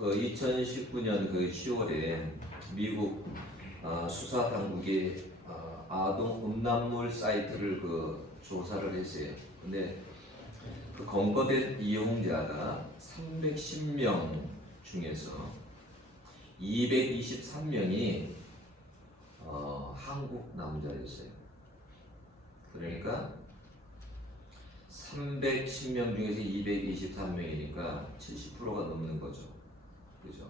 그 2019년 그 10월에 미국 수사 당국이 아동 음란물 사이트를 그 조사를 했어요. 근데 그 검거된 이용자가 310명 중에서 223명이 한국 남자였어요. 그러니까 310명 중에서 223명이니까 70%가 넘는 거죠. 그죠?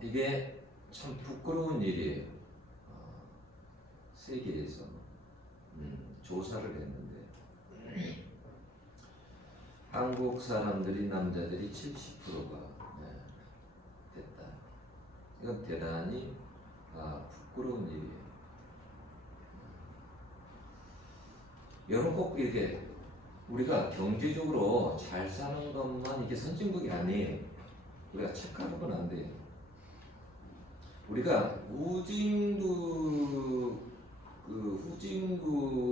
이게 참 부끄러운 일이에요. 세계에서 조사를 했는데 한국 사람들이 남자들이 70%가 됐다. 이건 대단히 부끄러운 일이에요. 여러분 꼭 이렇게 우리가 경제적으로 잘 사는 것만 이게 선진국이 아니에요. 우리가 착각하는 건 안 돼요. 우리가 후진국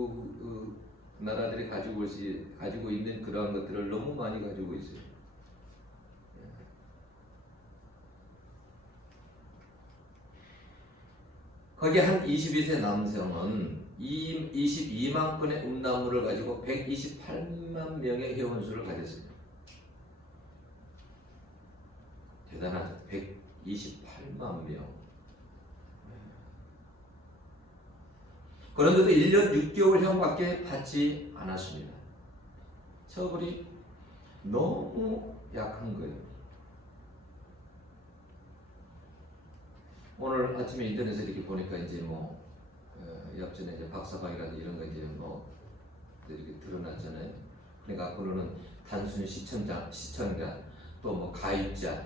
나라들이 가지고 있는 그러한 것들을 너무 많이 가지고 있어요. 거기 한 22세 남성은 22만 건의 음란물을 가지고 128만 명의 회원수를 가졌습니다. 대단하죠. 128만 명. 그런데도 1년 6개월형밖에 받지 않았습니다. 처벌이 너무 약한 거예요. 오늘 아침에 인터넷에 이렇게 보니까 이제 옆전에 이제 박사방이라든지 이런 거 이제 이렇게 드러났잖아요. 그러니까 앞으로는 단순 시청자 또 가입자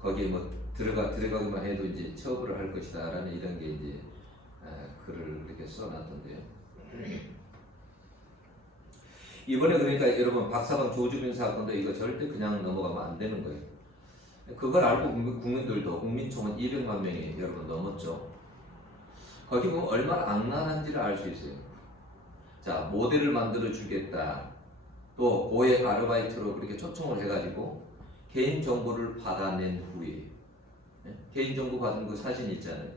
거기에 들어가기만 해도 이제 처벌을 할 것이다라는 이런 게 이제 글을 이렇게 써놨던데요. 이번에 그러니까 여러분 박사방 조주빈 사건도 이거 절대 그냥 넘어가면 안 되는 거예요. 그걸 알고 국민총은 200만 명이 여러분 넘었죠. 거기 보면 얼마나 악랄한지를 알 수 있어요. 자, 모델을 만들어 주겠다. 또 고액 아르바이트로 그렇게 초청을 해가지고 개인 정보를 받아낸 후에 개인 정보 받은 그 사진 있잖아요.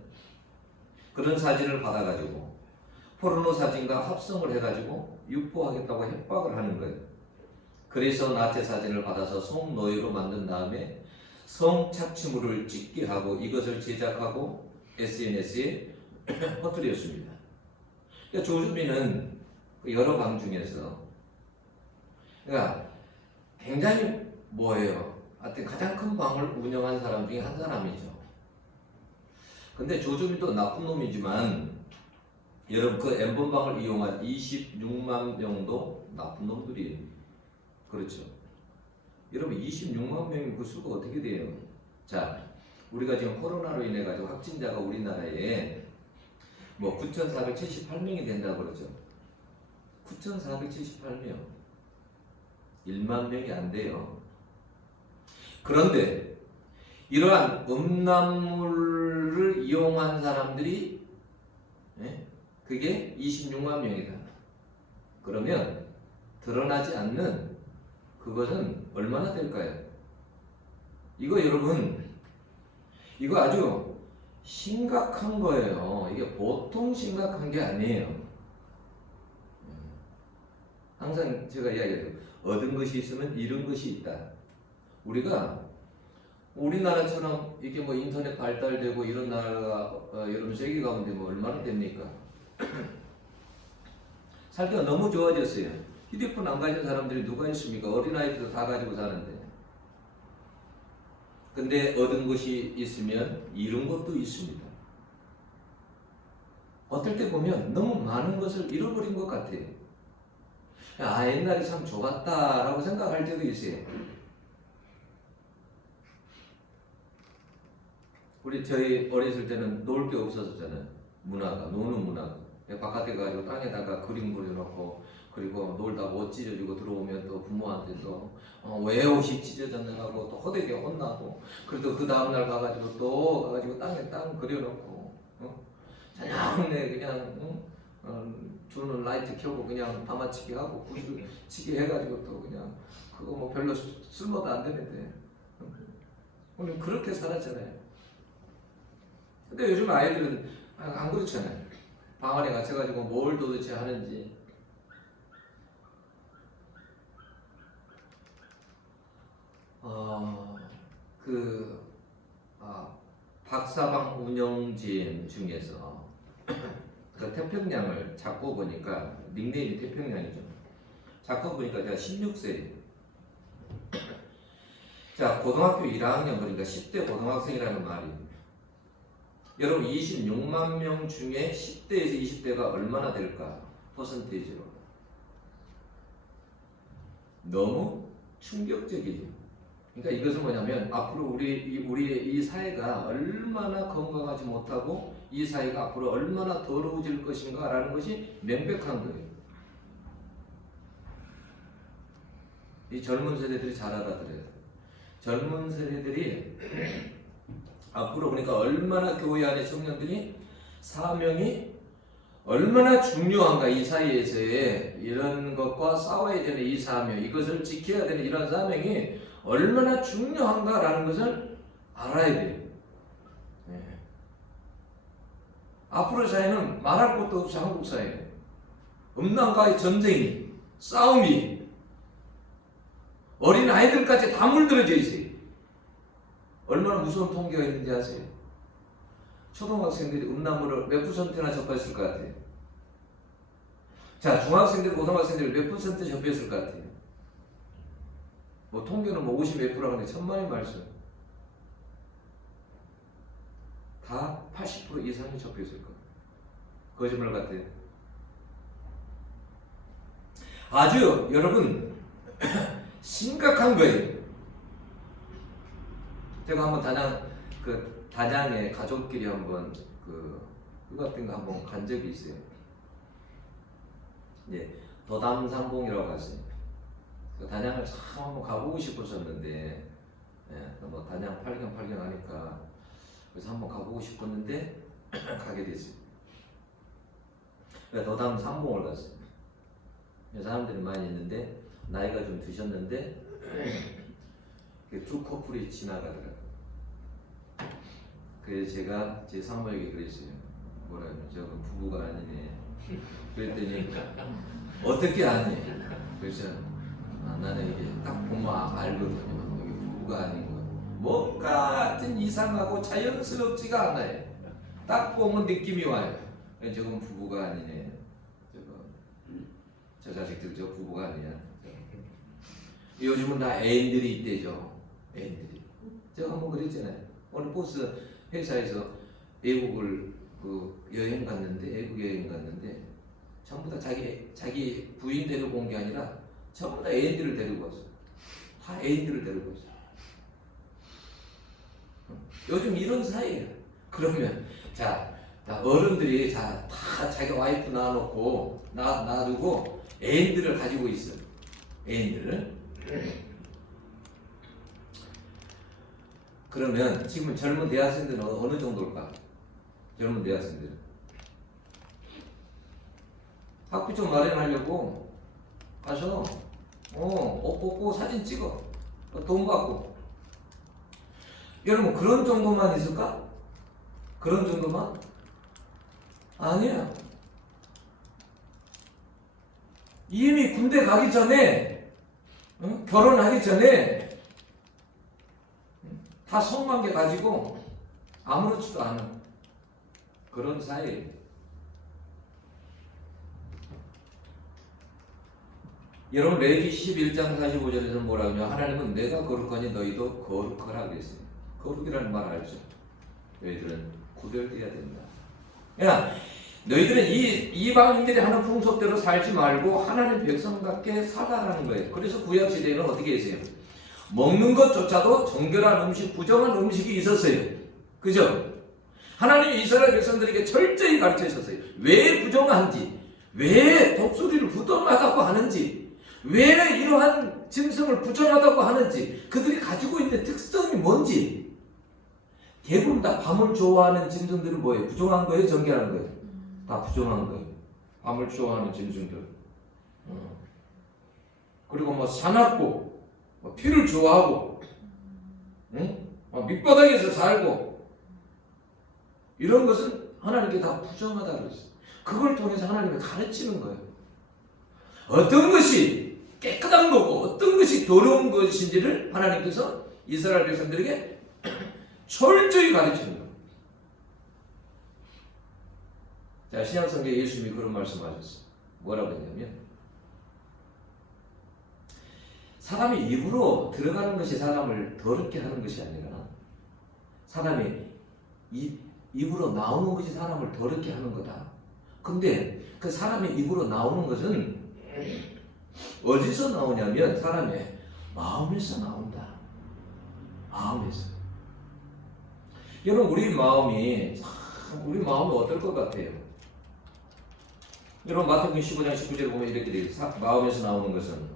그런 사진을 받아가지고 포르노 사진과 합성을 해가지고 유포하겠다고 협박을 하는 거예요. 그래서 나체 사진을 받아서 성노예로 만든 다음에 성착취물을 찍게 하고 이것을 제작하고 SNS에 퍼뜨렸습니다. 그러니까 조주빈은 여러 방 중에서 그러니까 굉장히 하여튼 가장 큰 방을 운영한 사람 중에 한 사람이죠. 근데 조주빈도 나쁜 놈이지만 여러분 그 N번방을 이용한 26만 명도 나쁜 놈들이에요. 그렇죠. 여러분 26만 명이 그 수가 어떻게 돼요? 자, 우리가 지금 코로나로 인해 가지고 확진자가 우리나라에 9,478명이 된다고 그러죠. 9,478명. 1만 명이 안 돼요. 그런데 이러한 음란물을 이용한 사람들이 그게 26만 명이다. 그러면 드러나지 않는 그것은 얼마나 될까요? 이거 여러분 이거 아주 심각한 거예요. 이게 보통 심각한 게 아니에요. 항상 제가 이야기해요. 얻은 것이 있으면 잃은 것이 있다. 우리나라처럼 이게 인터넷 발달되고 이런 나라가 여러분 세계 가운데 얼마나 됩니까? 살기가 너무 좋아졌어요. 휴대폰 안 가진 사람들이 누가 있습니까? 어린아이들도 다 가지고 사는데. 근데 얻은 것이 있으면 잃은 것도 있습니다. 어떨 때 보면 너무 많은 것을 잃어버린 것 같아요. 옛날에 참 좋았다라고 생각할 때도 있어요. 저희 어렸을 때는 놀 게 없었잖아요. 노는 문화가. 바깥에 가지고 땅에다가 그림 그려놓고 그리고 놀다가 옷 찢어지고 들어오면 또 부모한테 왜 옷이 찢어졌냐고 또 호되게 혼나고 그래도 그 다음날 가가지고 땅에 땅 그려놓고 저녁 내 그냥 주는 라이트 켜고 그냥 담아치기 하고 구슬치기 해가지고 또 그냥 그거 뭐 별로 쓸모도 안 되는데 우리는 그렇게 살았잖아요. 근데 요즘 아이들은 안 그렇잖아요. 방 안에 갇혀가지고 뭘 도대체 하는지. 박사방 운영진 중에서 그 태평양을 잡고 보니까 닉네임이 태평양이죠. 잡고 보니까 제가 16세예요. 자, 고등학교 1학년 그러니까 10대 고등학생이라는 말이 여러분 26만 명 중에 10대에서 20대가 얼마나 될까? 퍼센테이지로 너무 충격적이죠. 그러니까 이것은 뭐냐면 앞으로 우리의 이 사회가 얼마나 건강하지 못하고 이 사회가 앞으로 얼마나 더러워질 것인가 라는 것이 명백한 거예요. 이 젊은 세대들이 잘 알아들어요. 젊은 세대들이 앞으로 그러니까 얼마나 교회 안의 청년들이 사명이 얼마나 중요한가, 이 사회에서의 이런 것과 싸워야 되는 이 사명, 이것을 지켜야 되는 이런 사명이 얼마나 중요한가라는 것을 알아야 돼요. 네. 앞으로의 사회는 말할 것도 없이 한국 사회는 음란과의 전쟁이, 싸움이, 어린 아이들까지 다 물들어져 있어요. 얼마나 무서운 통계가 있는지 아세요? 초등학생들이 음란물을 몇 %나 접했을 것 같아요? 자, 중학생들, 고등학생들이 몇 % 접했을 것 같아요? 뭐 통계는 뭐 50 몇 %라고 하는데 천만의 말씀. 다 80% 이상이 접했을 거예요. 거짓말 같아요. 아주 여러분 심각한 거예요. 제가 한번 단양에 가족끼리 한번 휴가 같은 거 한번 간 적이 있어요. 예, 도담산봉이라고 갔어요. 단양을 참 한번 가보고 싶었었는데, 예, 뭐 단양 8경 하니까 그래서 한번 가보고 싶었는데 가게 됐어요. 도담 산봉을 갔어요. 사람들이 많이 있는데 나이가 좀 드셨는데 두 커플이 지나가더라고요. 그래서 제가 제 사모에게 그랬어요. 뭐라면 저건 부부가 아니네. 그랬더니 어떻게 아니? 그래서 나는 이게 딱 보면 알거든요. 여기 부부가 아닌 거. 뭔가 하여튼 이상하고 자연스럽지가 않아요. 딱 보면 느낌이 와요. 저건 부부가 아니네. 저 자식들 저 부부가 아니야. 요즘은 다 애인들이 있대죠. 애인들이. 제가 한번 그랬잖아요. 오늘 버스 회사에서 외국을 여행 갔는데, 외국 여행 갔는데 전부 다 자기 부인 데리고 온 게 아니라 전부 다 애인들을 데리고 왔어. 다 애인들을 데리고 왔어. 요즘 이런 사이에요. 그러면 자 어른들이 다 자기 와이프 놔두고 애인들을 가지고 있어. 애인들을. 그러면 지금 젊은 대학생들은 어느 정도일까? 젊은 대학생들은 학비 좀 마련하려고 가서 옷 벗고 사진 찍어. 돈 받고. 여러분 그런 정도만 있을까? 그런 정도만? 아니야. 이미 군대 가기 전에, 결혼하기 전에 다 성관계 가지고 아무렇지도 않은 그런 사이에 여러분 레위기 11장 45절에서 뭐라고 하냐? 하나님은 내가 거룩하니 너희도 거룩하라 그랬어요. 거룩이라는 말 알죠? 너희들은 구별되어야 된다. 야, 너희들은 이방인들이 하는 풍속대로 살지 말고 하나님 백성답게 살아라는 거예요. 그래서 구약 시대에는 어떻게 했어요? 먹는 것조차도 정결한 음식, 부정한 음식이 있었어요. 그죠? 하나님이 이스라엘 백성들에게 철저히 가르쳐 주셨어요. 왜 부정한지, 왜 독수리를 부정하다고 하는지, 왜 이러한 짐승을 부정하다고 하는지, 그들이 가지고 있는 특성이 뭔지. 대부분 다 밤을 좋아하는 짐승들은 뭐예요? 부정한 거예요? 정결한 거예요? 다 부정한 거예요. 밤을 좋아하는 짐승들. 그리고 뭐 사납고 뭐 피를 좋아하고 밑바닥에서 살고 이런 것은 하나님께 다 부정하다고 했어요. 그걸 통해서 하나님이 가르치는 거예요. 어떤 것이 깨끗한 거고 어떤 것이 더러운 것인지를 하나님께서 이스라엘 백성들에게 철저히 가르치는 거예요. 자, 신약성경에 예수님이 그런 말씀하셨어요. 뭐라고 했냐면 사람이 입으로 들어가는 것이 사람을 더럽게 하는 것이 아니라 사람이 입으로 나오는 것이 사람을 더럽게 하는 거다. 근데 그 사람이 입으로 나오는 것은 어디서 나오냐면 사람의 마음에서 나온다. 마음에서. 여러분 우리 마음이 어떨 것 같아요? 여러분 마태복음 15장 19절에 보면 이렇게 되어 있어요. 마음에서 나오는 것은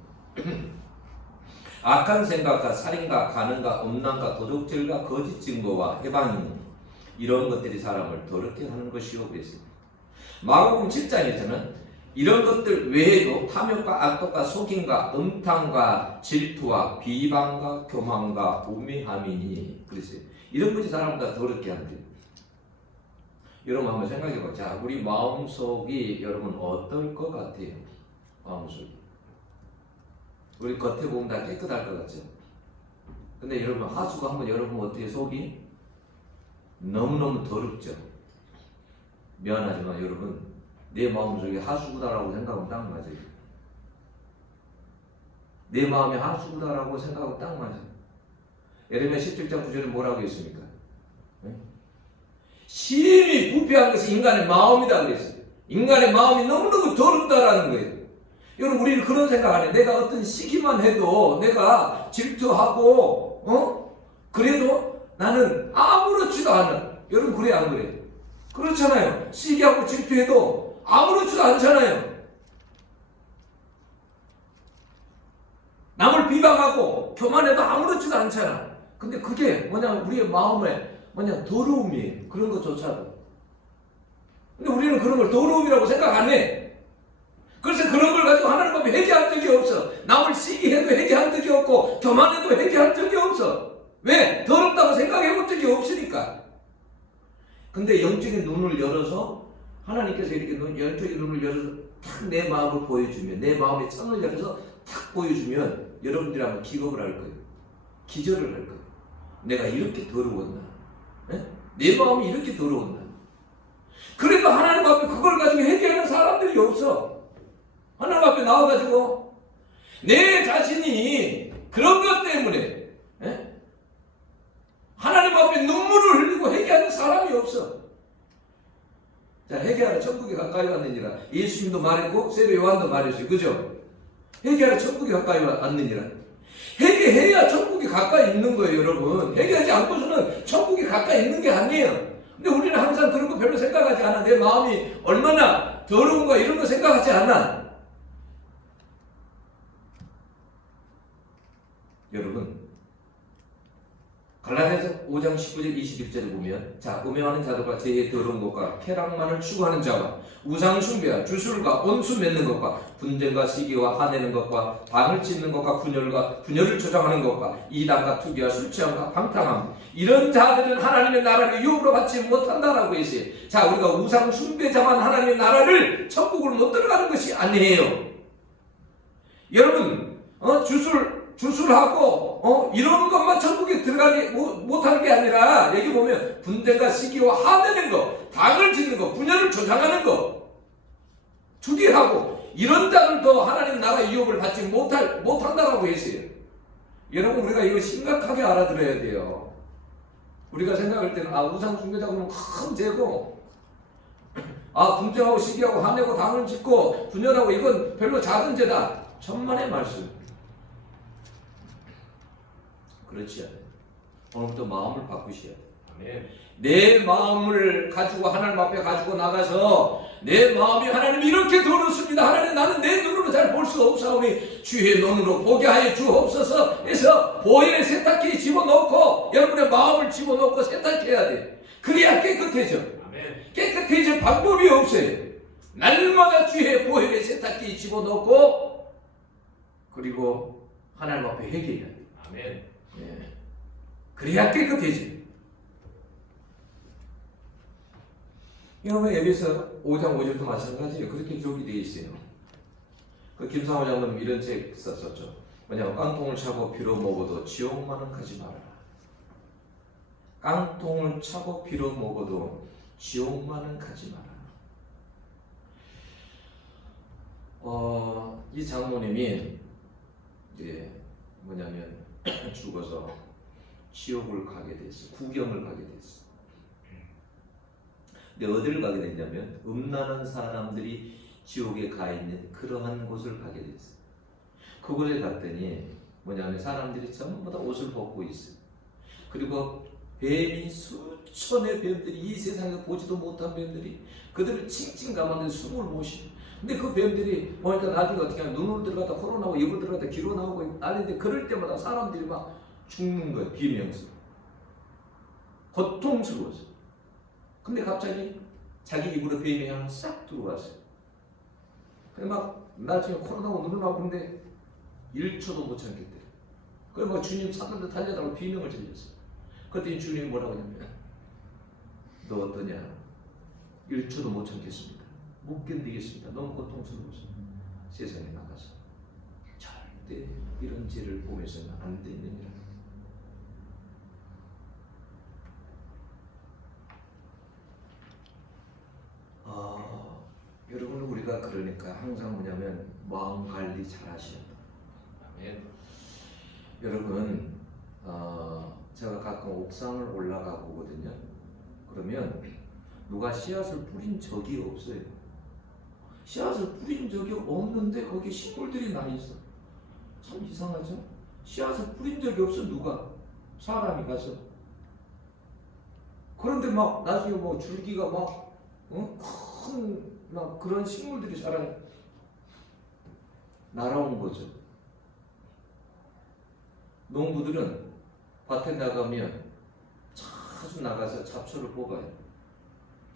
악한 생각과 살인과 간음과 음란과 도적질과 거짓 증거와 해방 이런 것들이 사람을 더럽게 하는 것이요 그랬습니다. 마가복음 7장에서는 이런 것들 외에도 탐욕과 악독과 속임과 음탕과 질투와 비방과 교만과 우매함이니 그랬어요. 이런 것이 사람을 다 더럽게 하는데 여러분 한번 생각해봐. 자, 우리 마음속이 여러분 어떨 것 같아요? 마음속이 우리 겉에 보면 다 깨끗할 것 같죠? 근데 여러분 하수구 한번 열어보면 어때요? 속이 너무너무 더럽죠? 미안하지만 여러분 내 마음속에 하수구다라고 생각하면 딱 맞아요. 내 마음이 하수구다라고 생각하면 딱 맞아요. 예레미야 17장 9절에 뭐라고 했습니까? 네? 심히 부패한 것이 인간의 마음이다 그랬어요. 인간의 마음이 너무너무 더럽다라는 거예요. 여러분 우리는 그런 생각 안 해. 내가 어떤 시기만 해도 내가 질투하고 그래도 나는 아무렇지도 않아. 여러분 그래 안 그래? 그렇잖아요. 시기하고 질투해도 아무렇지도 않잖아요. 남을 비방하고 교만해도 아무렇지도 않잖아. 근데 그게 뭐냐 우리의 마음에 뭐냐 더러움이에요. 그런 것조차도. 근데 우리는 그런 걸 더러움이라고 생각 안 해. 그래서 그런 걸 가지고 하나님 앞에 회개한 적이 없어. 남을 시기해도 회개한 적이 없고 교만해도 회개한 적이 없어. 왜? 더럽다고 생각해 본 적이 없으니까. 근데 영적인 눈을 열어서 하나님께서 이렇게 영적인 눈을 열어서 탁 내 마음을 보여주면 내 마음의 창을 열어서 탁 보여주면 여러분들이 한번 기겁을 할 거예요. 기절을 할 거예요. 내가 이렇게 더러웠나? 네? 내 마음이 이렇게 더러웠나? 그래도 하나님 앞에 그걸 가지고 회개하는 사람들이 없어. 하나님 앞에 나와가지고 내 자신이 그런 것 때문에 하나님 앞에 눈물을 흘리고 회개하는 사람이 없어. 자, 회개하라 천국이 가까이 왔느니라. 예수님도 말했고 세례 요한도 말했어요. 그죠? 회개하라 천국이 가까이 왔느니라. 회개해야 천국이 가까이 있는 거예요, 여러분. 회개하지 않고서는 천국이 가까이 있는 게 아니에요. 근데 우리는 항상 그런 거 별로 생각하지 않아. 내 마음이 얼마나 더러운가 이런 거 생각하지 않아. 여러분 갈라디아서 5장 19절 21절을 보면 자 음행하는 자들과 죄의 더러운 것과 쾌락만을 추구하는 자와 우상 숭배와 주술과 온수 맺는 것과 분쟁과 시기와 화내는 것과 방을 찢는 것과 분열을 조장하는 것과 이단과 투기와 술 취함과 방탕함 이런 자들은 하나님의 나라를 유업으로 받지 못한다라고 했어요. 자 우리가 우상 숭배자만 하나님의 나라를 천국을 못 들어가는 것이 아니에요. 여러분 주술하고 이런 것만 천국에 들어가지 못하는 게 아니라 여기 보면 분쟁과 시기와 화내는 거, 당을 짓는 거, 분열을 조장하는 거, 투기하고 이런 자들도 하나님 나라 유업을 받지 못한다라고 했어요. 여러분 우리가 이거 심각하게 알아들어야 돼요. 우리가 생각할 때는 우상 숭배자가 그러면 큰 죄고 분쟁하고 시기하고 화내고 당을 짓고 분열하고 이건 별로 작은 죄다. 천만의 말씀. 그렇지 않아요. 오늘부터 마음을 바꾸셔야 돼요. 아멘. 내 마음을 가지고 하나님 앞에 가지고 나가서 내 마음이 하나님 이렇게 더럽습니다. 하나님 나는 내 눈으로 잘 볼 수 없사오니 주의 눈으로 보게 하여 주옵소서 해서 보혈의 세탁기에 집어넣고 여러분의 마음을 집어넣고 세탁해야 돼. 그래야 깨끗해져. 아멘. 깨끗해질 방법이 없어요. 날마다 주의 보혈의 세탁기에 집어넣고 그리고 하나님 앞에 회개해야 돼. 아멘. 예. 그래야 깨끗해지. 여러분 에베소 5장 5절도 마찬가지예요. 그렇게 기록이 되어 있어요. 그 김상호 장로님 이런 책 썼었죠. 뭐냐면 깡통을 차고 피로 먹어도 지옥만은 가지 마라. 깡통을 차고 피로 먹어도 지옥만은 가지 마라. 이 장모님이 이제 뭐냐면 죽어서 지옥을 가게 됐어. 구경을 가게 됐어. 근데 어디를 가게 됐냐면 음란한 사람들이 지옥에 가 있는 그러한 곳을 가게 됐어. 그곳에 갔더니 뭐냐면 사람들이 전부 다 옷을 벗고 있어. 그리고 뱀이 수천의 뱀들이 이 세상에서 보지도 못한 뱀들이 그들을 칭칭 감았는데 숨을 못 쉬어. 근데 그 뱀들이 보니까 나중에 어떻게 하면 눈으로 들어가다 코로 나오고 입으로 들어가다 귀로 나오고 아닌데 그럴 때마다 사람들이 막 죽는 거예요. 비명소. 고통스러워서. 근데 갑자기 자기 입으로 뱀이 하나 싹 들어왔어요. 근데 막 나중에 코로 나오고 눈으로 나오고 근데 1초도 못 참겠대. 그래서 막 주님 산으로 달려다가 비명을 질렀어. 그랬더니 주님이 뭐라고 하냐면 너 어떠냐? 1초도 못 참겠습니다. 못 견디겠습니다. 너무 고통스러워서 세상에 나가서 절대 이런 죄를 보면서는 안 되느니라. 여러분 우리가 그러니까 항상 뭐냐면 마음 관리 잘 하셔야 돼요. 아멘. 여러분 제가 가끔 옥상을 올라가 보거든요. 그러면 누가 씨앗을 뿌린 적이 없어요. 씨앗을 뿌린 적이 없는데 거기에 식물들이 나 있어. 참 이상하죠? 씨앗을 뿌린 적이 없어. 누가? 사람이 가서. 그런데 막 나중에 뭐 줄기가 막 큰 막 그런 식물들이 자라요. 날아온 거죠. 농부들은 밭에 나가면 자주 나가서 잡초를 뽑아요.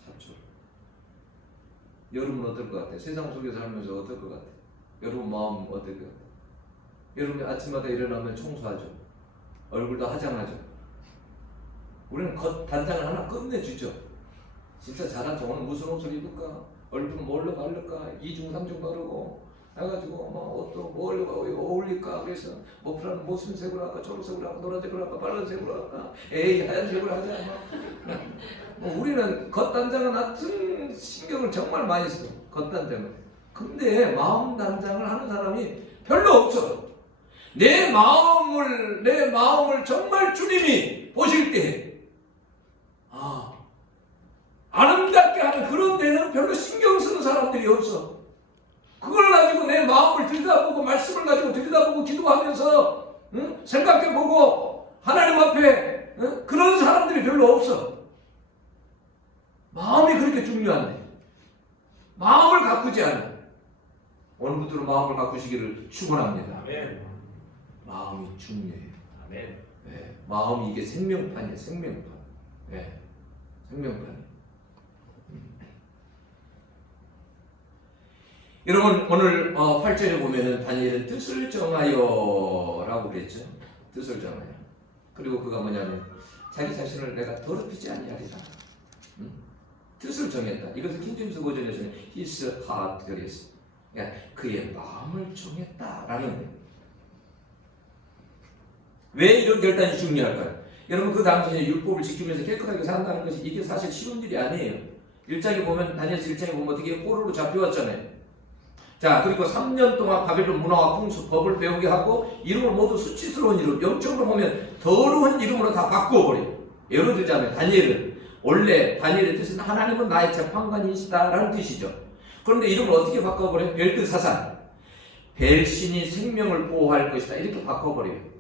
잡초. 여러분 어떨 것 같아요? 세상 속에 살면서 어떨 것 같아요? 여러분 마음 어떨 것 같아요? 여러분이 아침마다 일어나면 청소하죠. 얼굴도 화장하죠. 우리는 단장을 하나 끝내주죠. 진짜 잘하죠. 오늘 무슨 옷을 입을까? 얼굴은 뭘로 바를까? 2중 3중 바르고 해가지고 막 옷도 뭘로 어울릴까? 그래서 머플러는 무슨 색으로 할까? 초록색으로 할까? 노란색으로 할까? 빨간색으로 할까? 에이 하얀색으로 하자. 우리는 겉단장은 하여튼 신경을 정말 많이 써. 겉단장은. 근데 마음 단장을 하는 사람이 별로 없어. 내 마음을 정말 주님이 보실 때 아름답게 하는 그런 데는 별로 신경 쓰는 사람들이 없어. 그걸 가지고 내 마음을 들여다보고 말씀을 가지고 들여다보고 기도하면서 생각해보고 하나님 앞에 그런 사람들이 별로 없어. 마음이 그렇게 중요한데 마음을 가꾸지 않아. 오늘부터 마음을 가꾸시기를 축원합니다. 아멘. 마음이 중요해요. 아멘. 네, 마음이 이게 생명판이에요. 생명판. 네, 생명판. 여러분 오늘 8절에 보면은 다니엘은 뜻을 정하여 라고 그랬죠. 뜻을 정하여. 그리고 그가 뭐냐면 자기 자신을 내가 더럽히지 아니하리라. 뜻을 정했다. 이것을 킹제임스 버전에서는 his heart 그랬어. 그러니까 그의 마음을 정했다라는 거예요. 왜 이런 결단이 중요할까요? 여러분 그 당시에 율법을 지키면서 깨끗하게 산다는 것이 이게 사실 쉬운 일이 아니에요. 1장에 보면 다니엘서 1장에 보면 어떻게 포로로 잡혀왔잖아요. 자, 그리고 3년 동안 바벨론 문화와 풍수, 법을 배우게 하고 이름을 모두 수치스러운 이름, 영적으로 보면 더러운 이름으로 다 바꾸어버려요. 예를 들자면 다니엘은 원래 다니엘의 뜻은 하나님은 나의 재판관이시다라는 뜻이죠. 그런데 이름을 어떻게 바꿔버려요? 벨드사산, 벨신이 생명을 보호할 것이다 이렇게 바꿔버려요.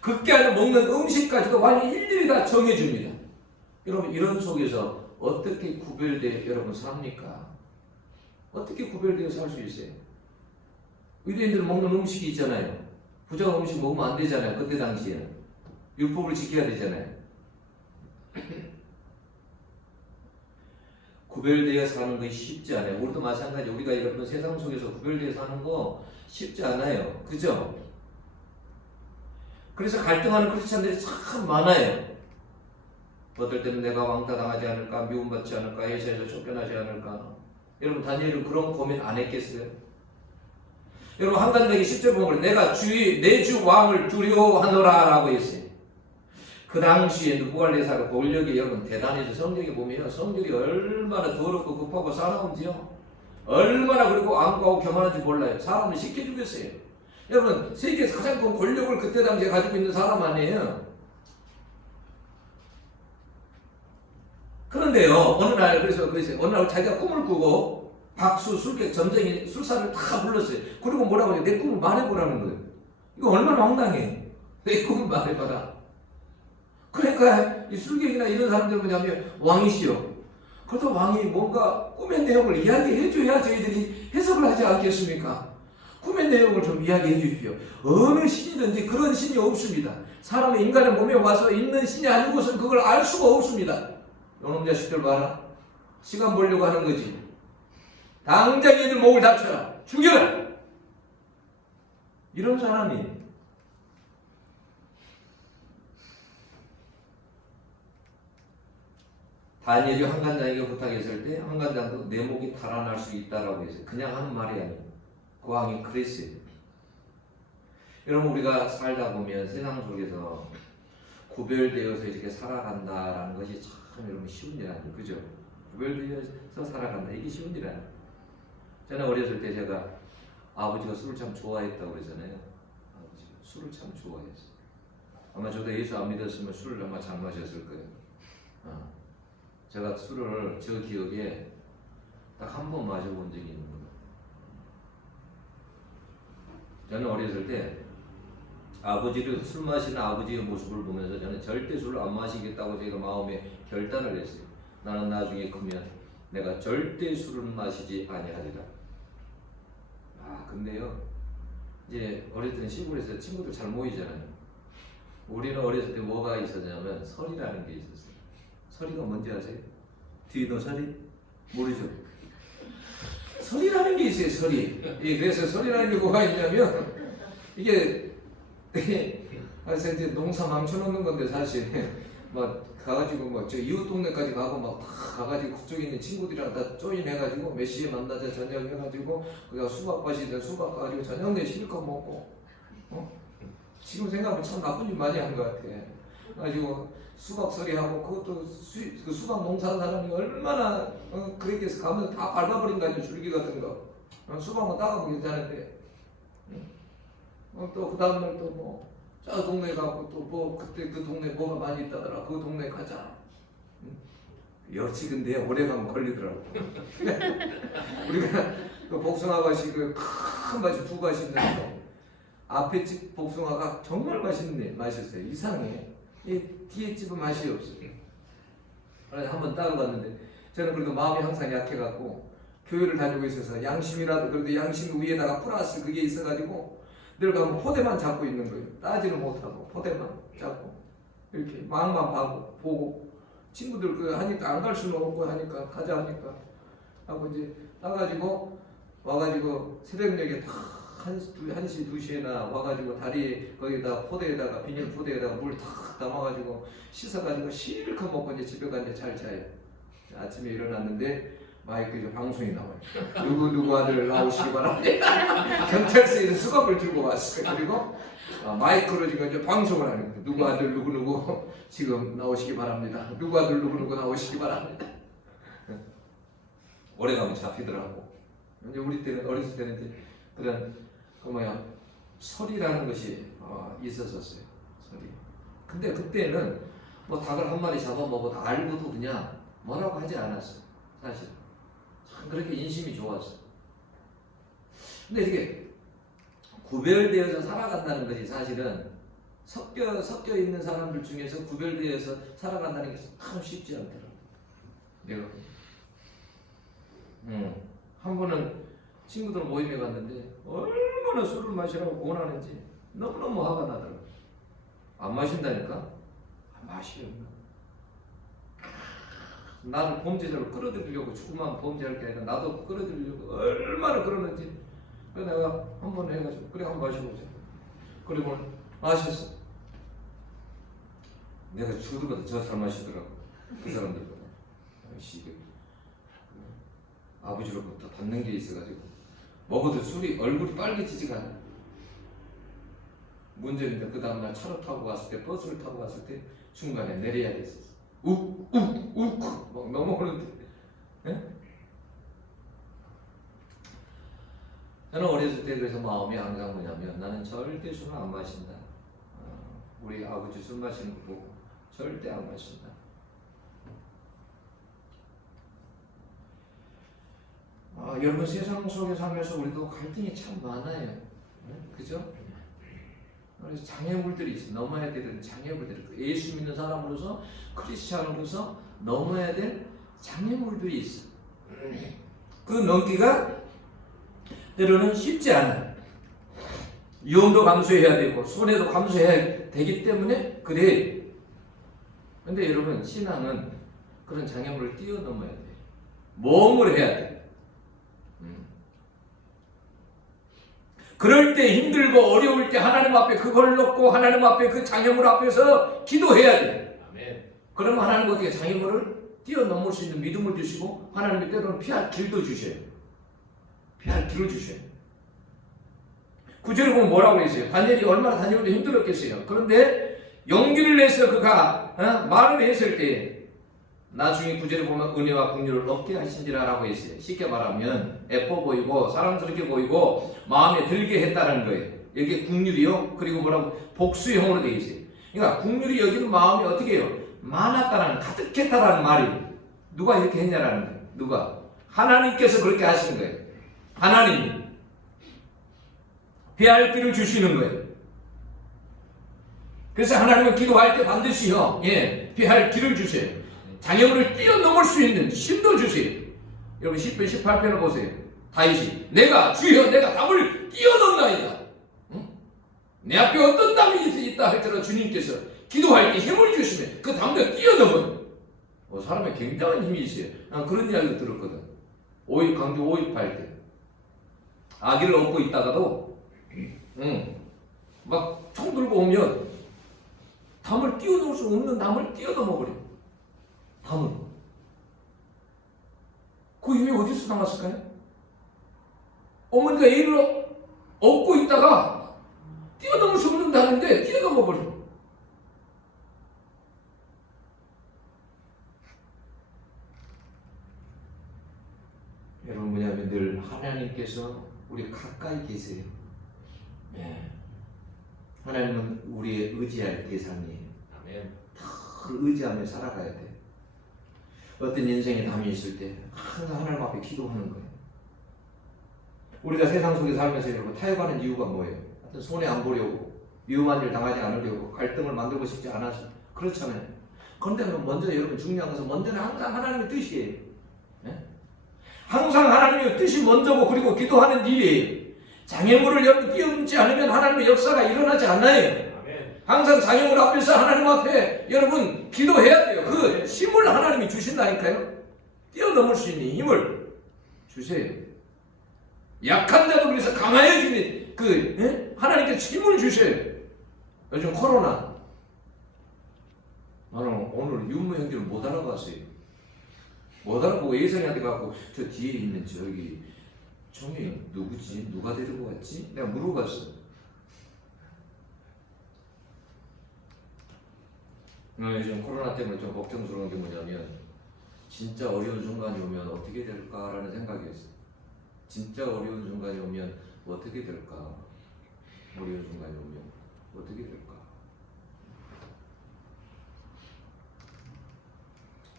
그게 아니라 먹는 음식까지도 완전히 일일이 다 정해줍니다. 여러분 이런 속에서 어떻게 구별되어 여러분 삽니까? 어떻게 구별되어서 살 수 있어요? 유대인들은 먹는 음식이 있잖아요. 부정한 음식 먹으면 안 되잖아요. 그때 당시에는 율법을 지켜야 되잖아요. 구별되어 사는 것이 쉽지 않아요. 우리도 마찬가지. 우리가 여러분 세상 속에서 구별되어 사는 거 쉽지 않아요. 그죠? 그래서 갈등하는 크리스찬들이 참 많아요. 어떨 때는 내가 왕따 당하지 않을까, 미움받지 않을까, 회사에서 쫓겨나지 않을까. 여러분 다니엘은 그런 고민 안 했겠어요? 여러분 한간대기 10절 보면 내가 내 주 왕을 두려워하노라 라고 했어요. 그 당시에 느부갈네살의 권력이 여러분 대단해서 성경에 보면 성경이 얼마나 더럽고 급하고 사나운지요. 얼마나 그리고 안고하고 교만한지 몰라요. 사람을 쉽게 죽였어요. 여러분 세계에서 가장 큰 권력을 그때 당시에 가지고 있는 사람 아니에요. 그런데요 어느 날 그래서 어느 날 자기가 꿈을 꾸고 박수, 술객, 점쟁이, 술사를 다 불렀어요. 그리고 뭐라고 해요? 내 꿈을 말해보라는 거예요. 이거 얼마나 황당해. 내 꿈을 말해봐라. 그러니까 이 술객이나 이런 사람들은 뭐냐면 왕이시여. 그래도 왕이 뭔가 꿈의 내용을 이야기해줘야 저희들이 해석을 하지 않겠습니까? 꿈의 내용을 좀 이야기해 주십시오. 어느 신이든지 그런 신이 없습니다. 사람의 인간의 몸에 와서 있는 신이 아니고선 그걸 알 수가 없습니다. 요놈 자식들 봐라. 시간 벌려고 하는 거지. 당장 얘들 목을 다쳐라. 죽여라. 이런 사람이 다니엘이 한간장에게 부탁했을 때 한간장도 내 목이 달아날 수 있다라고 했어요. 그냥 하는 말이 아니에요. 그 왕이 그랬어요. 여러분 우리가 살다 보면 세상 속에서 구별되어서 이렇게 살아간다라는 것이 참 여러분 쉬운 일 아니에요. 그죠? 구별되어서 살아간다. 이게 쉬운 일 아니에요. 저는 어렸을 때 제가 아버지가 술을 참 좋아했다고 그러잖아요. 아버지가 술을 참 좋아했어요. 아마 저도 예수 안 믿었으면 술을 아마 잘 마셨을 거예요. 제가 술을 저 기억에 딱 한 번 마셔본 적이 있는 거예요. 저는 어렸을 때 아버지를 술 마시는 아버지의 모습을 보면서 저는 절대 술을 안 마시겠다고 제가 마음에 결단을 했어요. 나는 나중에 크면 내가 절대 술을 마시지 아니하리라. 근데요 이제 어릴 때는 시골에서 친구들 잘 모이잖아요. 우리는 어렸을 때 뭐가 있었냐면 설이라는 게 있었어요. 설이가 뭔지 아세요? 뒤너 설이? 모르죠? 설이라는 게 있어요. 설이. 그래서 설이라는 게 뭐가 있냐면 이게 그래서 이제 농사 망쳐놓는 건데 사실 막 가가지고 막 저 이웃 동네까지 가고 막 다 가가지고 그쪽에 있는 친구들이랑 다 조인해가지고 몇 시에 만나자 저녁 해가지고 그가 수박밭이든 수박 가지고 저녁 내 실컷 먹고 지금 생각하면 참 나쁜 일 많이 한 것 같아. 그래가지고 수박 서리하고 그것도 그 수박 농사하는 사람이 얼마나 그렇게 해서 가면 다 밟아버린 거 아니야. 줄기 같은 거 수박만 따가면 괜찮은데 또 그 다음날 또 뭐 저 동네 가고 또 뭐 그때 그 동네 뭐가 많이 있다더라. 그 동네 가자. 역시 근데 오래 가면 걸리더라고. 우리가 그 복숭아밭이 그 큰 밭이 두 밭이 있는데 앞에 집 복숭아가 정말 맛있어요. 이상해. 이 뒤에 집은 맛이 없어요. 그래서 한번 따러 갔는데 저는 그래도 마음이 항상 약해갖고 교회를 다니고 있어서 양심이라도 그래도 양심 위에다가 플러스 그게 있어가지고 늘 가면 포대만 잡고 있는 거예요. 따지는 못하고 포대만 잡고 이렇게 마음만 보고 친구들 그 하니까 안 갈 수는 없고 하니까 가자 하니까 하고 이제 따가지고 와가지고 새벽녘에 다 1시, 2시에나 와가지고 다리에 거기다 포대에다가 비닐 포대에다가 물 탁 담아가지고 씻어가지고 실컷 먹고 이제 집에 가는데 잘 자요. 아침에 일어났는데 마이크에서 방송이 나와요. 누구 아들 나오시기 바랍니다. 경찰서에서 수갑을 들고 왔어요. 그리고 마이크로 지금 이제 방송을 하는 거예요. 누구 아들 누구 지금 나오시기 바랍니다. 누구 아들 누구 나오시기 바랍니다. 오래 가면 잡히더라고. 이제 우리 때는 어렸을 때는 이제 그런 설이라는 것이 있었었어요. 설이. 근데 그때는 뭐 닭을 한 마리 잡아먹어도 알고도 그냥 뭐라고 하지 않았어요. 사실. 참 그렇게 인심이 좋았어. 근데 이게 구별되어서 살아간다는 것이 사실은 섞여 있는 사람들 중에서 구별되어서 살아간다는 게 참 쉽지 않더라고요. 내가 한 번은 친구들 모임에 갔는데 얼마나 술을 마시라고 권하는지 너무너무 화가 나더라고요. 안 마신다니까? 마셔요. 나를 범죄자로 끌어들이려고 조그만 범죄할 게 아니라 나도 끌어들이려고 얼마나 그러는지. 그래서 내가 한 번 해가지고 그래 한번 마셔보자. 그리고 마셨어. 내가 죽을보다 더 잘 마시더라고. 그 사람들보다. 아버지로부터 받는 게 있어가지고 먹어도 술이 얼굴이 빨개지지가 않아. 문제는 그 다음날 차로 타고 왔을 때, 버스를 타고 왔을 때 중간에 내려야 됐었어. 욱욱욱 막 넘어오는데. 예? 저는 어렸을 때 그래서 마음이 항상 뭐냐면 나는 절대 술을 안 마신다. 우리 아버지 술 마시는 거 보고 절대 안 마신다. 여러분 세상 속에 살면서 우리도 갈등이 참 많아요. 그죠? 그래서 장애물들이 있어. 넘어야 되는 장애물들이 있어. 예수 믿는 사람으로서 크리스찬으로서 넘어야 될 장애물들이 있어. 그 넘기가 때로는 쉽지 않아. 위험도 감수해야 되고 손해도 감수해야 되기 때문에 그래. 근데 여러분 신앙은 그런 장애물을 뛰어넘어야 돼. 모험을 해야 돼. 그럴 때 힘들고 어려울 때 하나님 앞에 그걸 놓고 하나님 앞에 그 장애물 앞에서 기도해야 돼. 아멘. 그러면 하나님 어떻게 장애물을 뛰어넘을 수 있는 믿음을 주시고 하나님이 때로는 피할 길도 주셔요. 피할 길을 주셔요. 구절에 보면 뭐라고 했어요? 다니엘이 얼마나 다니엘도 힘들었겠어요. 그런데 용기를 내서 그가 말을 했을 때 나중에 구절에 보면 은혜와 긍휼을 얻게 하신지라 라고 했어요. 쉽게 말하면 예뻐 보이고 사랑스럽게 보이고 마음에 들게 했다는 거예요. 여기 긍휼이요. 그리고 뭐라고 복수형으로 되어 있어요. 그러니까 긍휼이 여기는 마음이 어떻게 해요? 많았다라는, 가득했다라는 말이 누가 이렇게 했냐라는 거예요. 누가? 하나님께서 그렇게 하시는 거예요. 하나님이 피할 길을 주시는 거예요. 그래서 하나님은 기도할 때 반드시요, 피할 길을 주세요. 장애물을 뛰어넘을 수 있는 힘도 주세요. 여러분 10편 18편을 보세요. 다윗이 내가 주여 내가 담을 뛰어넘나이다. 응? 내 앞에 어떤 담이 있다 할지라도 주님께서 기도할 때 힘을 주시면 그 담을 뛰어넘은 사람의 굉장한 힘이 있어요. 난 그런 이야기를 들었거든. 강주 5.18 때 아기를 업고 있다가도 막 총 들고 오면 담을 뛰어넘을 수 없는 담을 뛰어넘어 버려. 담을. 그 힘이 어디서 나왔을까요? 어머니가 애를 업고 있다가 뛰어넘을 수 없는 담인데 뛰어넘어 버려. 여러분 뭐냐면 늘 하나님께서 우리 가까이 계세요. 하나님은 우리의 의지할 대상이에요. 아멘. 늘 의지하며 살아가야 돼. 어떤 인생에 담이 있을 때 항상 하나님 앞에 기도하는 거예요. 우리가 세상 속에 살면서 여러분 타협하는 이유가 뭐예요? 하여튼 손해 안 보려고, 위험한 일 당하지 않으려고, 갈등을 만들고 싶지 않아서 그렇잖아요. 그런데 먼저 여러분 중요한 것은 먼저는 항상 하나님의 뜻이에요. 항상 하나님의 뜻이 먼저고 그리고 기도하는 일이에요. 장애물을 여러분 뛰어넘지 않으면 하나님의 역사가 일어나지 않아요. 항상 장애물 앞에서 하나님 앞에 여러분 기도해야 돼요. 그 힘을 하나님이 주신다니까요. 뛰어넘을 수 있는 힘을 주세요. 약한 자도 그래서 강화해주는 하나님께서 힘을 주세요. 요즘 코로나 나는 오늘 윤모 형제를 못 알아봤어요. 못 알아보고 예선이한테 가고 저 뒤에 있는 저기 총이 누구지? 누가 데리고 왔지? 내가 물어봤어. 요즘 코로나 때문에 좀 걱정스러운 게 뭐냐면 진짜 어려운 순간이 오면 어떻게 될까라는 생각이 있어. 진짜 어려운 순간이 오면 어떻게 될까? 어려운 순간이 오면 어떻게 될까?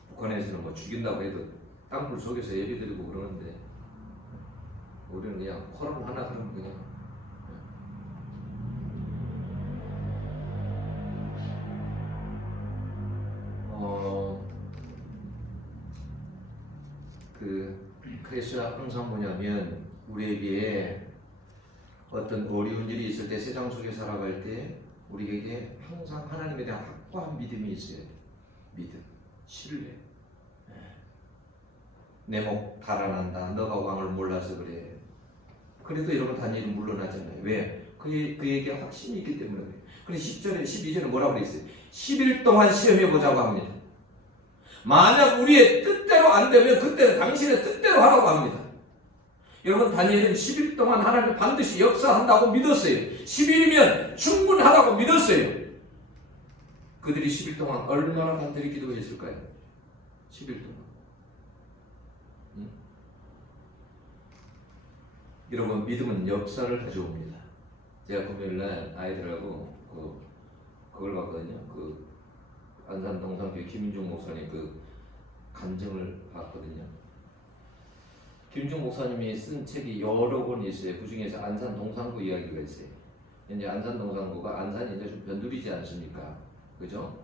북한에서는 뭐 죽인다고 해도 땅굴 속에서 예배드리고 그러는데 우리는 그냥 코로나 하나 그러면 그냥 그래서 항상 뭐냐면 우리에게 어떤 어려운 일이 있을 때 세상 속에 살아갈 때 우리에게 항상 하나님에 대한 확고한 믿음이 있어야 돼. 믿음, 신뢰. 내 목 달아난다. 너가 왕을 몰라서 그래. 그래도 여러분 다니엘은 물러나잖아요. 왜? 그에게 확신이 있기 때문에 그래요. 그래서 10절에 12절에 뭐라고 그랬어요? 10일 동안 시험해 보자고 합니다. 만약 우리의 뜻대로 안 되면 그때는 당신의 뜻대로 하라고 합니다. 여러분 다니엘은 10일 동안 하나님 반드시 역사한다고 믿었어요. 10일이면 충분하다고 믿었어요. 그들이 10일 동안 얼마나 간절히 기도했을까요? 10일 동안. 여러분 믿음은 역사를 가져옵니다. 제가 금요일날 아이들하고 그걸 봤거든요. 그 안산 동산교회 김인중 목사님 그 간증을 봤거든요. 김인중 목사님이 쓴 책이 여러 권이 있어요. 그 중에서 안산 동산구 이야기가 있어요. 이제 안산 동산구가 안산이 이제 좀 변두리지 않습니까? 그죠?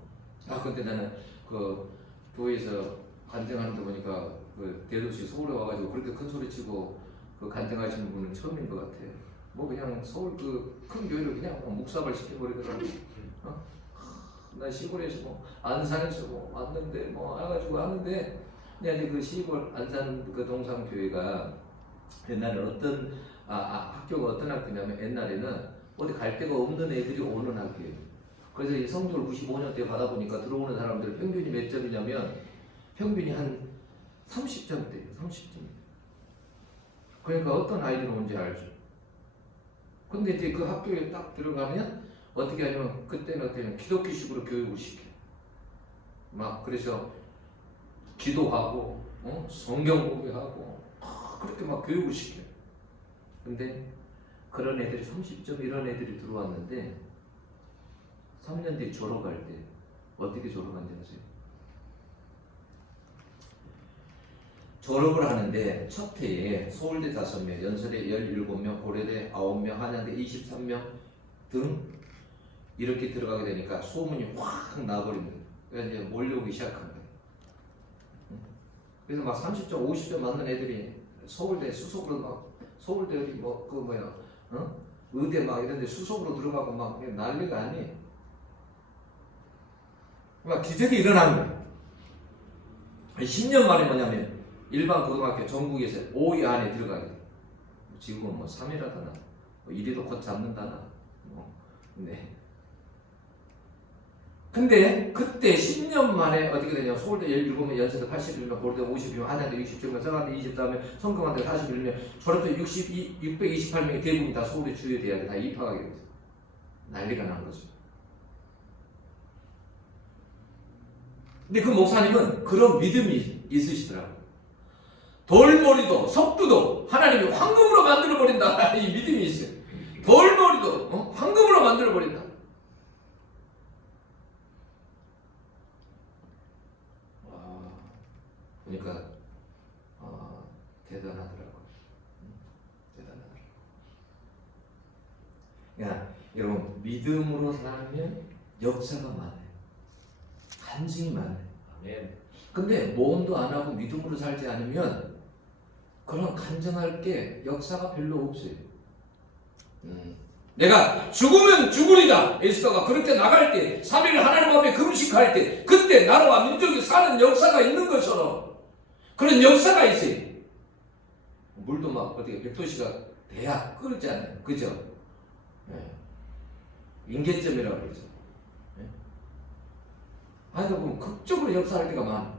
근데 나는 그 교회에서 간증하는 데 보니까 그 대도시 서울에 와가지고 그렇게 큰 소리 치고 그 간증하시는 분은 처음인 것 같아요. 뭐 그냥 서울 그 큰 교회를 그냥 묵사발 시켜버리더라고요. 나 시골에서 뭐 안산에서 뭐 왔는데 뭐 와가지고 왔는데 근데 이제 그 시골 안산 그 동산 교회가 옛날에 어떤 학교가 어떤 학교냐면 옛날에는 어디 갈 데가 없는 애들이 오는 학교예요. 그래서 이 성적을 95년 때 받아보니까 들어오는 사람들 평균이 몇 점이냐면 평균이 한 30점대예요. 30점. 그러니까 어떤 아이들이 온지 알죠. 근데 이제 그 학교에 딱 들어가면 어떻게 하냐면 그때는 어떻게 기독교식으로 교육을 시켜. 막 그래서 기도하고 성경 공부하고 그렇게 막 교육을 시켜. 근데 그런 애들이 30점 이런 애들이 들어왔는데 3년 뒤에 졸업할 때 어떻게 졸업한지 아세요? 졸업을 하는데 첫 해에 서울대 5명, 연세대 17명, 고려대 9명, 한양대 23명 등 이렇게 들어가게 되니까 소문이 확 나버립니다. 그래서 이제 몰려오기 시작한 거예요. 그래서 막 30점, 50점 맞는 애들이 서울대 수석으로 막 서울대 어디 뭐 그 뭐야 의대 막 이런데 수석으로 들어가고 막 난리가 아니에요. 막 기적이 일어난 거예요. 10년 만에 뭐냐면 일반 고등학교 전국에서 5위 안에 들어가게 돼요. 지금은 뭐 3위라다나 뭐 1위도 곧 잡는다나 근데 그때 10년 만에 어떻게 되냐면 서울대 17명, 연세대 81명, 고려대 52명, 한양대 67명, 서강대 24명, 성균관대 41명, 졸업대 628명이 대부분 다 서울대 주요 대학에 다 입학하게 됐어요. 난리가 난 거죠. 근데 그 목사님은 그런 믿음이 있으시더라고요. 돌머리도 석두도 하나님이 황금으로 만들어버린다. 이 믿음이 있어요. 돌머리도 황금으로 만들어버린다. 보니까 대단하더라고요. 대단하더라고요. 그러니까 여러분 믿음으로 살면 역사가 많아요. 간증이 많아요. 아멘. 근데 모험도 안 하고 믿음으로 살지 않으면 그런 간증할 게 역사가 별로 없어요. 내가 죽으면 죽으리다. 에스더가 그렇게 나갈 때 3일 하나님 앞에 금식할 때 그때 나라와 민족이 사는 역사가 있는 것처럼 그런 역사가 있어요. 물도 막 어떻게 백도씨가 대야 끓잖아요. 그죠? 네. 인계점이라고 그러죠. 네. 하여튼 보면 극적으로 역사할 때가 많아.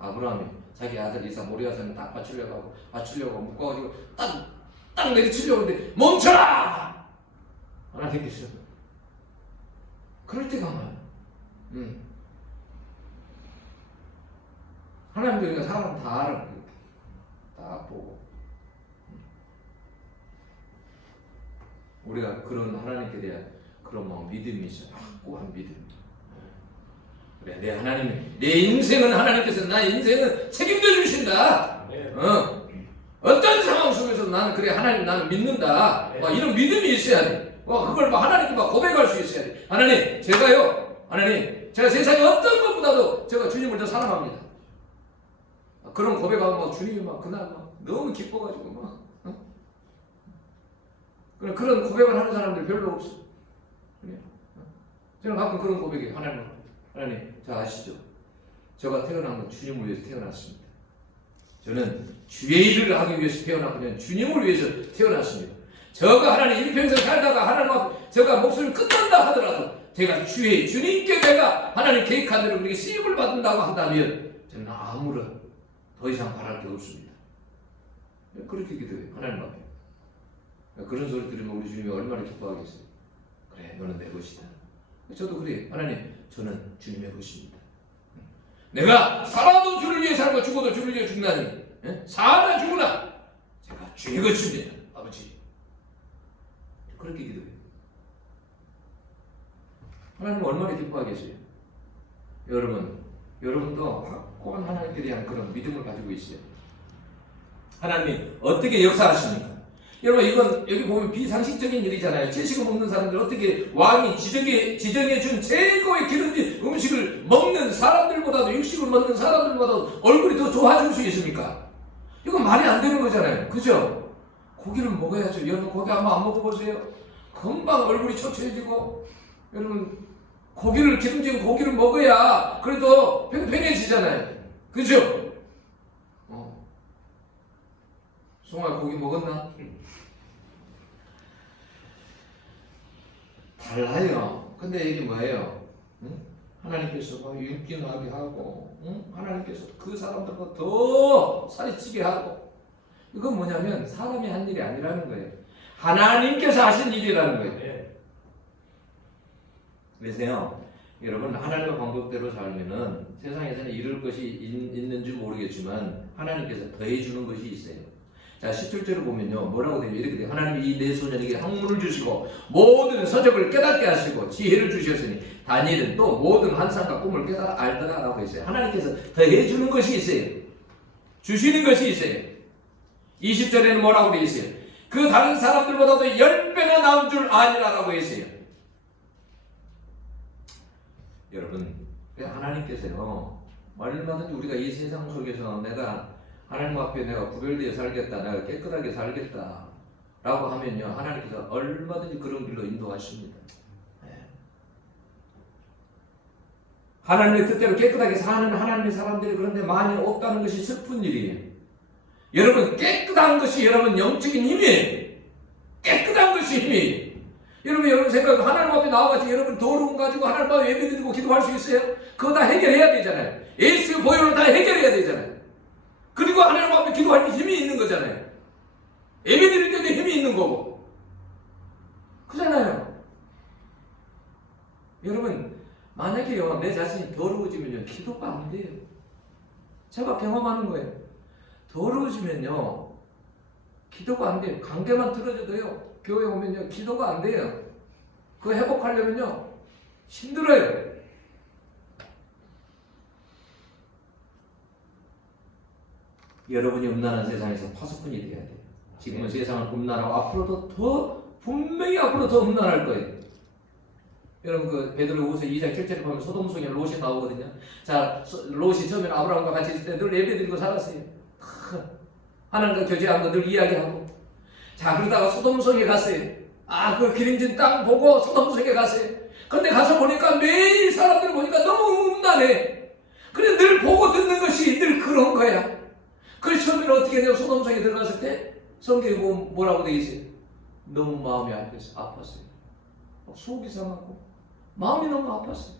아브라함이 자기 아들 이삭 모리아산을 딱 맞추려고 묶어가지고 딱 내리치려고 하는데 멈춰라! 하나님께서 그럴 때가 많아. 하나님도 그러니까 사람 다 알아. 다 보고. 우리가 그런 하나님께 대한 그런 막 믿음이 있어요. 확고한 믿음. 그래, 내 하나님, 내 인생은 하나님께서 나의 인생은 책임져 주신다. 어떤 상황 속에서 나는 그래 하나님 나는 믿는다. 막 이런 믿음이 있어야 돼. 그걸 막 하나님께 막 고백할 수 있어야 돼. 하나님, 하나님, 제가 세상에 어떤 것보다도 제가 주님을 더 사랑합니다. 그런 고백하면 막 주님이 막 그날 막 너무 기뻐가지고 막 그런 고백을 하는 사람들 별로 없어. 저는 가끔 그런 고백이 하나님, 저 아시죠? 제가 태어난 건 주님을 위해서 태어났습니다. 저는 주의 일을 하기 위해서 태어났거든요. 주님을 위해서 태어났습니다. 저가 하나님 일평생 살다가 하나님 앞에 제가 목숨을 끊는다 하더라도 제가 주님께 내가 하나님 계획한 대로 그렇게 쓰임을 받는다고 한다면 저는 아무런 더 이상 바랄 게 없습니다. 그렇게 기도해요. 하나님 앞에. 그런 소리 들으면 우리 주님이 얼마나 기뻐하겠어요. 그래, 너는 내 것이다. 저도 그래요. 하나님, 저는 주님의 것입니다. 내가 살아도 주를 위해 살고 죽어도 주를 위해 죽나니 사나 죽으나 제가 주의 것입니다. 아버지. 그렇게 기도해요. 하나님 얼마나 기뻐하겠어요. 여러분도 확고한 하나님께 대한 그런 믿음을 가지고 있어요. 하나님이 어떻게 역사하십니까? 여러분, 이건 여기 보면 비상식적인 일이잖아요. 채식을 먹는 사람들, 어떻게 왕이 지정해 준 최고의 기름진 음식을 먹는 사람들보다도, 육식을 먹는 사람들보다도 얼굴이 더 좋아질 수 있습니까? 이건 말이 안 되는 거잖아요. 그죠? 고기를 먹어야죠. 여러분, 고기 한번 안 먹어보세요. 금방 얼굴이 초췌해지고, 여러분, 기름진 고기를 먹어야 그래도 팽팽해지잖아요. 그죠? 송아, 고기 먹었나? 달라요. 근데 이게 뭐예요? 하나님께서 윤기나게 하고, 하나님께서 그 사람들보다 더 살이 찌게 하고, 이건 뭐냐면 사람이 한 일이 아니라는 거예요. 하나님께서 하신 일이라는 거예요. 그래서요, 여러분, 하나님의 방법대로 살면은 세상에서는 이룰 것이 있는지 모르겠지만 하나님께서 더해주는 것이 있어요. 자, 17절을 보면요, 뭐라고 되면 이렇게 돼요. 하나님이 이 네 소년에게 학문을 주시고 모든 서적을 깨닫게 하시고 지혜를 주셨으니 다니엘은 또 모든 환상과 꿈을 깨달아 알더라라고 했어요. 하나님께서 더해주는 것이 있어요. 주시는 것이 있어요. 20절에는 뭐라고 되어 있어요? 그 다른 사람들보다도 10배나 나은 줄 아니라라고 했어요. 여러분, 하나님께서요, 얼마든지 우리가 이 세상 속에서 내가 하나님 앞에 내가 구별되어 살겠다, 내가 깨끗하게 살겠다 라고 하면요, 하나님께서 얼마든지 그런 길로 인도하십니다. 하나님의 뜻대로 깨끗하게 사는 하나님의 사람들이 그런데 많이 없다는 것이 슬픈 일이에요. 여러분, 깨끗한 것이 여러분 영적인 힘이에요. 깨끗한 것이 힘이에요. 여러분 생각, 하나님 앞에 나와가지고 여러분 도움 가지고 하나님 앞에 예배드리고 기도할 수 있어요? 그거 다 해결해야 되잖아요. 예수의 보혈로 다 해결해야 되잖아요. 그리고 하나님 앞에 기도할 때 힘이 있는 거잖아요. 예배드릴 때도 힘이 있는 거고. 그잖아요. 여러분, 만약에요, 내 자신이 더러워지면요, 기도가 안 돼요. 제가 경험하는 거예요. 더러워지면요, 기도가 안 돼요. 관계만 틀어져도요, 교회 오면요, 기도가 안 돼요. 그거 회복하려면요, 힘들어요. 여러분이 음란한 세상에서 파수꾼이 되어야 돼요. 지금은 세상은 음란하고 앞으로도 분명히 앞으로 더 음란할 거예요. 여러분, 그 베드로후서 2장 7절에 보면 소돔성에 롯이 나오거든요. 자, 롯이 처음에 아브라함과 같이 있을 때 늘 예배드리고 살았어요. 하나님과 교제한 거 늘 이야기하고. 자, 그러다가 소돔성에 갔어요. 그 기름진 땅 보고 소돔성에 갔어요. 근데 가서 보니까 매일 사람들 보니까 너무 음란해. 그래, 늘 보고 듣는 것이 늘 그런 거야. 그래서 처음에는 어떻게 했냐면 소돔성에 들어갔을 때 성경에 보면 뭐라고 되어 있어요? 너무 마음이 아팠어요. 속이 상하고 마음이 너무 아팠어요.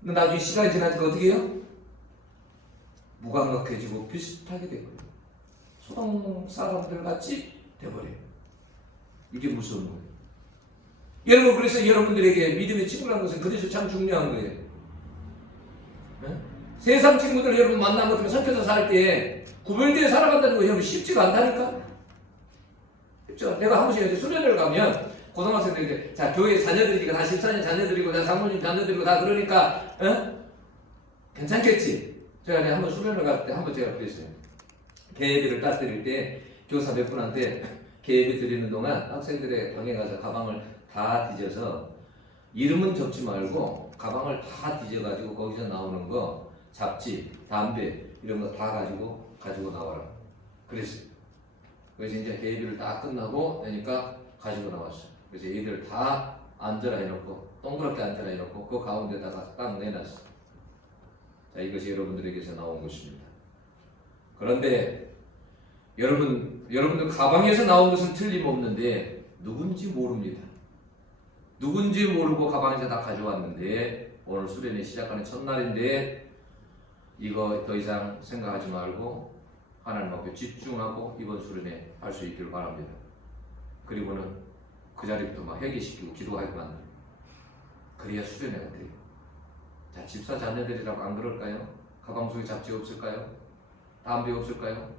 근데 나중에 시간이 지나니까 어떻게 해요? 무감각해지고 비슷하게 되거든요. 소돔 사람들 같이 돼버려요. 이게 무서운 거예요. 여러분, 그래서 여러분들에게 믿음의 친구라는 것은 그래서 참 중요한 거예요. 네? 세상 친구들 여러분 만난 것처럼 섞여서 살 때 구별되어 살아간다는 거 여러분 쉽지가 않다니까? 쉽죠? 내가 한 번씩 이제 수련을 가면 고등학생들에게, 자, 교회 자녀들이니까 다 14년 자녀들이고 다 장모님 자녀들이고 다 그러니까 괜찮겠지? 제가 한 번 수련을 갈 때 한 번 제가 그랬어요. 개회비를 따드릴 때 교사 몇 분한테 개회비 드리는 동안 학생들의 방에 가서 가방을 다 뒤져서 이름은 적지 말고 가방을 다 뒤져가지고 거기서 나오는 거 잡지, 담배 이런 거 다 가지고 나와라. 그랬어요. 그래서 이제 개회비를 다 끝나고 나니까 가지고 나왔어요. 그래서 얘들 다 앉아라 해놓고 동그랗게 앉아라 해놓고 그 가운데다가 딱 내놨어요. 자, 이것이 여러분들에게서 나온 것입니다. 그런데 여러분들 가방에서 나온 것은 틀림없는데 누군지 모릅니다. 누군지 모르고 가방에서 다 가져왔는데 오늘 수련회 시작하는 첫날인데 이거 더 이상 생각하지 말고 하나님 앞에 집중하고 이번 수련회 할 수 있기를 바랍니다. 그리고는 그 자리부터 막 회개시키고 기도하게 만들고 그래야 수련회가 돼요. 자, 집사 자녀들이라고 안 그럴까요? 가방 속에 잡지 없을까요? 담배 없을까요?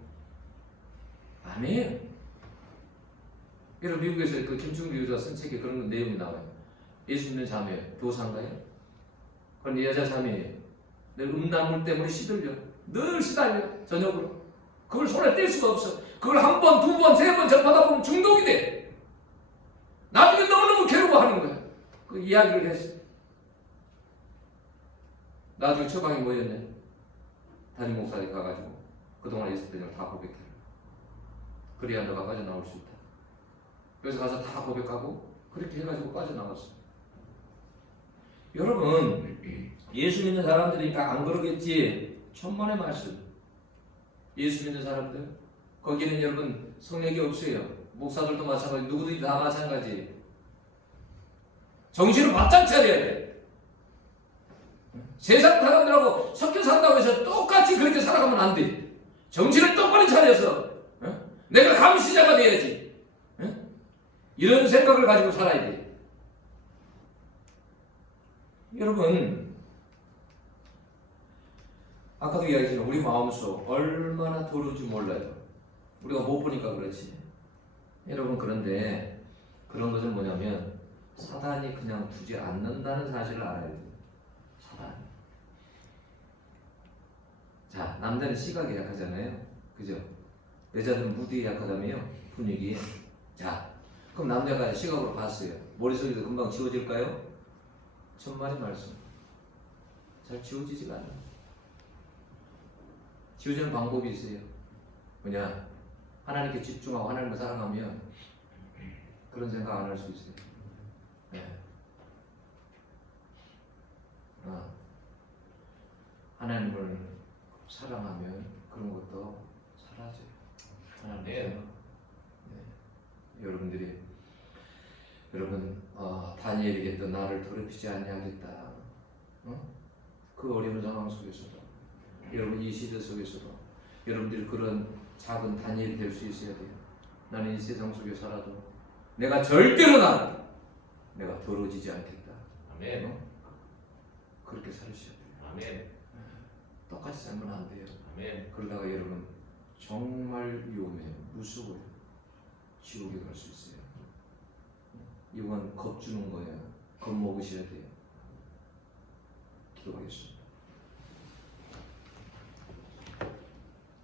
아니에요. 여러분 미국에서 그 김충기 교수가 쓴 책에 그런 내용이 나와요. 예수 믿는 자매 교사인가요? 그런 여자 자매예요. 늘 음란물 때문에 시들려. 늘 시달려. 저녁으로. 그걸 손에 뗄 수가 없어. 그걸 한 번, 두 번, 세 번 접하다 보면 중독이 돼. 나중에 너무너무 괴로워하는 거야. 그 이야기를 했어. 나중에 처방이 뭐였냐? 담임 목사님 가가지고 그동안 있었던 걸 다 고백해라. 그래야 너가 빠져나올 수 있다. 그래서 가서 다 고백하고 그렇게 해가지고 빠져나왔어. 여러분 예수 믿는 사람들이니까 안 그러겠지. 천만의 말씀. 예수 믿는 사람들 거기는 여러분 성역이 없어요. 목사들도 마찬가지, 누구든지 다 마찬가지. 정신을 바짝 차려야 돼. 세상 사람들하고 섞여 산다고 해서 똑같이 그렇게 살아가면 안 돼. 정신을 똑바로 차려서 내가 감시자가 돼야지. 이런 생각을 가지고 살아야 돼. 여러분 아까도 이야기했지만 우리 마음속 얼마나 더러운지 몰라요. 우리가 못 보니까 그렇지. 여러분 그런데 그런 것은 뭐냐면 사단이 그냥 두지 않는다는 사실을 알아야 돼요. 사단. 자, 남자는 시각이 약하잖아요. 그죠? 여자들은 무드에 약하다며요. 분위기에. 자, 그럼 남자가 시각으로 봤어요. 머릿속에서 금방 지워질까요? 천만의 말씀. 잘 지워지지가 않아요. 지워지는 방법이 있어요. 뭐냐? 하나님께 집중하고 하나님을 사랑하면 그런 생각 안 할 수 있어요. 네. 하나님을 사랑하면 그런 것도 사라져요. 하나님. 네. 여러분들이 여러분 다니엘에게 또 나를 더럽히지 아니하겠다. 그 어려운 상황 속에서도 여러분 이 시대 속에서도 여러분들이 그런 작은 다니엘이 될 수 있어야 돼요. 나는 이 세상 속에 살아도 내가 절대로 내가 더러워지지 않겠다. 아멘. 그렇게 살으셔야 돼요. 아멘. 똑같이 살면 안 돼요. 아멘. 그러다가 여러분 정말 위험해요. 무서워요. 지옥에 갈 수 있어요. 이건 겁주는 거예요. 겁먹으셔야 돼요. 기도하겠습니다.